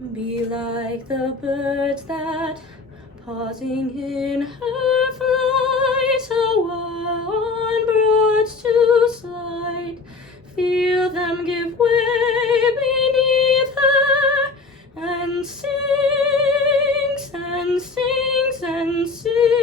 Be like the birds that, pausing in her flight, a while on broads to slide, feel them give way beneath her, and sings and sings and sings.